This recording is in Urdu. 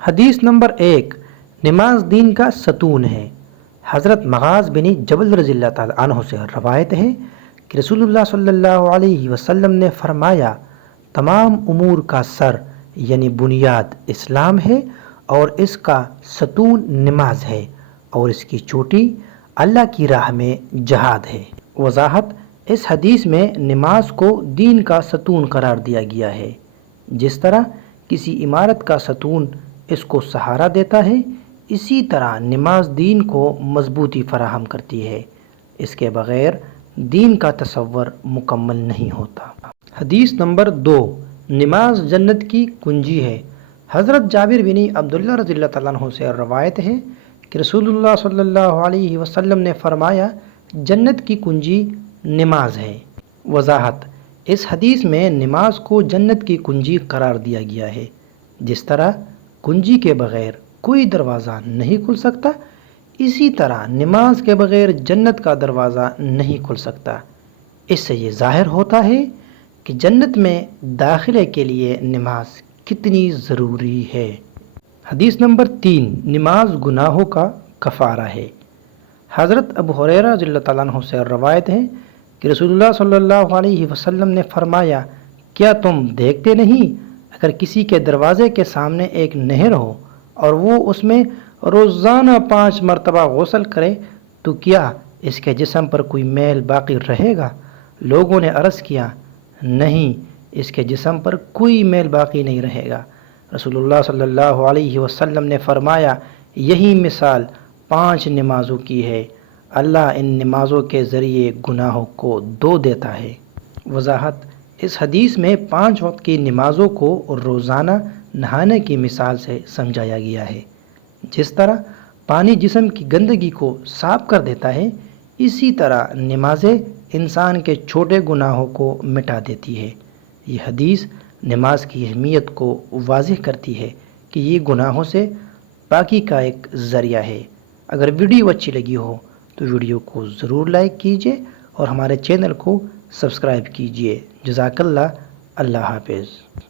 حدیث نمبر 1، نماز دین کا ستون ہے۔ حضرت معاذ بن جبل رضی اللہ تعالی عنہ سے روایت ہے کہ رسول اللہ صلی اللہ علیہ وسلم نے فرمایا، تمام امور کا سر یعنی بنیاد اسلام ہے، اور اس کا ستون نماز ہے، اور اس کی چوٹی اللہ کی راہ میں جہاد ہے۔ وضاحت: اس حدیث میں نماز کو دین کا ستون قرار دیا گیا ہے۔ جس طرح کسی عمارت کا ستون اس کو سہارا دیتا ہے، اسی طرح نماز دین کو مضبوطی فراہم کرتی ہے۔ اس کے بغیر دین کا تصور مکمل نہیں ہوتا۔ حدیث نمبر 2، نماز جنت کی کنجی ہے۔ حضرت جابر بن عبداللہ رضی اللہ تعالیٰ عنہ سے روایت ہے کہ رسول اللہ صلی اللہ علیہ وسلم نے فرمایا، جنت کی کنجی نماز ہے۔ وضاحت: اس حدیث میں نماز کو جنت کی کنجی قرار دیا گیا ہے۔ جس طرح کنجی کے بغیر کوئی دروازہ نہیں کھل سکتا، اسی طرح نماز کے بغیر جنت کا دروازہ نہیں کھل سکتا۔ اس سے یہ ظاہر ہوتا ہے کہ جنت میں داخلے کے لیے نماز کتنی ضروری ہے۔ حدیث نمبر 3، نماز گناہوں کا کفارہ ہے۔ حضرت ابو ہریرہ رضی اللہ تعالیٰ عنہ سے روایت ہے کہ رسول اللہ صلی اللہ علیہ وسلم نے فرمایا، کیا تم دیکھتے نہیں، اگر کسی کے دروازے کے سامنے ایک نہر ہو اور وہ اس میں روزانہ 5 مرتبہ غسل کرے تو کیا اس کے جسم پر کوئی میل باقی رہے گا؟ لوگوں نے عرض کیا، نہیں، اس کے جسم پر کوئی میل باقی نہیں رہے گا۔ رسول اللہ صلی اللہ علیہ وسلم نے فرمایا، یہی مثال 5 نمازوں کی ہے، اللہ ان نمازوں کے ذریعے گناہوں کو دھو دیتا ہے۔ وضاحت: اس حدیث میں 5 وقت کی نمازوں کو روزانہ نہانے کی مثال سے سمجھایا گیا ہے۔ جس طرح پانی جسم کی گندگی کو صاف کر دیتا ہے، اسی طرح نمازیں انسان کے چھوٹے گناہوں کو مٹا دیتی ہے۔ یہ حدیث نماز کی اہمیت کو واضح کرتی ہے کہ یہ گناہوں سے پاکی کا ایک ذریعہ ہے۔ اگر ویڈیو اچھی لگی ہو تو ویڈیو کو ضرور لائک کیجیے اور ہمارے چینل کو سبسکرائب کیجیے۔ جزاک اللہ۔ اللہ حافظ۔